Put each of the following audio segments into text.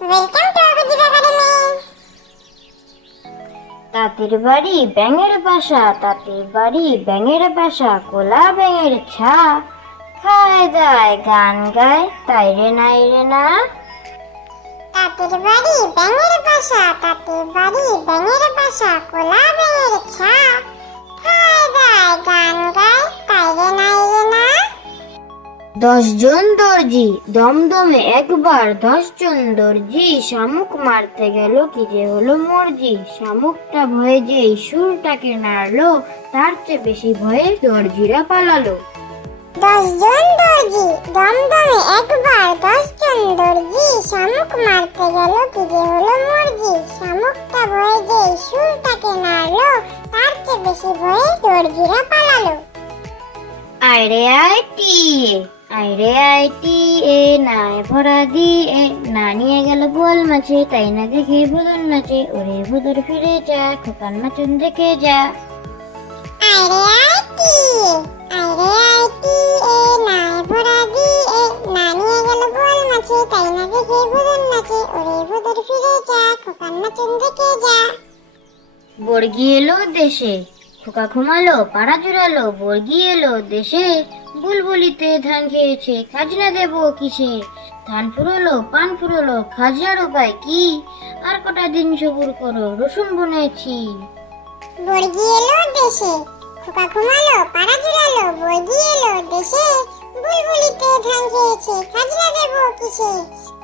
Welcome to Abhijit Academy. তাঁতির বাড়ি ব্যাঙের বাসা, তাঁতির বাড়ি ব্যাঙের বাসা, কোলা ব্যাঙের ছা, খায় দায় গান গায় তাই রে নাই রে না। তাঁতির বাড়ি ব্যাঙের বাসা, তাঁতির বাড়ি ব্যাঙের বাসা, কোলা ব্যাঙের ছা, খায় দায় গান গায় তাই রে নাই রে না। 10 জন দর্জি দমদমে একবার, 10 জন দর্জি শামুক মারতে গেল, কি যে হলো মর্জি। শামুকটা ভয়ে যে সুরটাকে নাড়লো, তার চেয়ে বেশি ভয়ে দর্জিরা পালালো। 10 জন দর্জি দমদমে একবার, 10 জন দর্জি শামুক মারতে গেল, কি যে হলো মর্জি। শামুকটা ভয়ে যে সুরটাকে নাড়লো, তার চেয়ে বেশি ভয়ে দর্জিরা পালালো। আইরে আইটি আইরে আইটি এ নাই ভরা দিয়ে, না নিয়ে গেল বোয়াল মাছে, তাই না দেখে ভুদর নাচে। ওরে ভুদর ফিরে যা, খোকান মাচুন দেখে যা। আইরে আইটি এ নাই ভরা দিয়ে, না নিয়ে গেল বোয়াল মাছে, তাই না দেখে ভুদর নাচে। ওরে ভুদর ফিরে যা, খোকান মাচুন দেখে যা। বর্গি এলো দেশে, খোকা ঘুমালো পাড়া জুড়ালো। বর্গি এলো দেশে, বুলবুলিতে ধান খেয়েছে, খাজনা দেব কিসে। ধান ফুরলো পান ফুরলো, খাজনার উপায় কি? আর কটা দিন সবুর করো, রসুন বুনেছি। বর্গি এলো দেশে, খোকা ঘুমালো পাড়া জুড়ালো। বর্গি এলো দেশে, বুলবুলিতে ধান খেয়েছে, খাজনা দেব কিসে।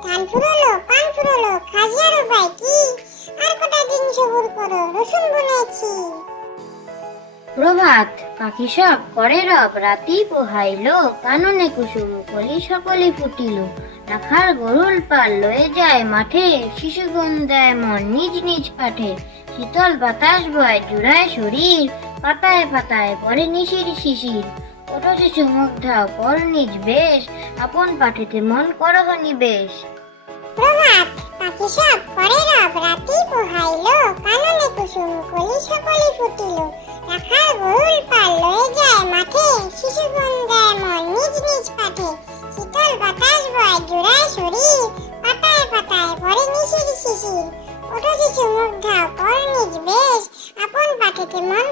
ধান ফুরলো পান ফুরলো, খাজনার উপায় কি? আর কটা দিন সবুর করো, রসুন বুনেছি। প্রভাত পাখি সব করে রব, রাতি পোহাইলো, কাননে কুসুম কলি সকলে ফুটিল। রাখার গরুল পাল লয়ে যায় মাঠে, শিশুগণ দেয় মন নিজ নিজ পাঠে। শীতল বাতাস বয় জুড়ায় শরীর, পাতায় পাতায় পরে নিশির শিশির। ওঠো শিশু মুখ ধাও কর নিজ বেশ, আপন পাঠেতে মন করহ নিবেশ। প্রভাত পাখি সব করে রব, রাতি পোহাইলো, কাননে কুসুম কলি সকলে ফুটিল। রাখার গরুল পাল লয়ে যায় মাঠে, শিশুগণ দেয় মন নিজ নিজ পাঠে। শীতল বাতাস বয় জুড়ায় শরীর, পাতায় পাতায় পরে নিশির শিশির। ওঠো শিশু মুখ ধাও কর নিজ বেশ, আপন পাঠেতে মন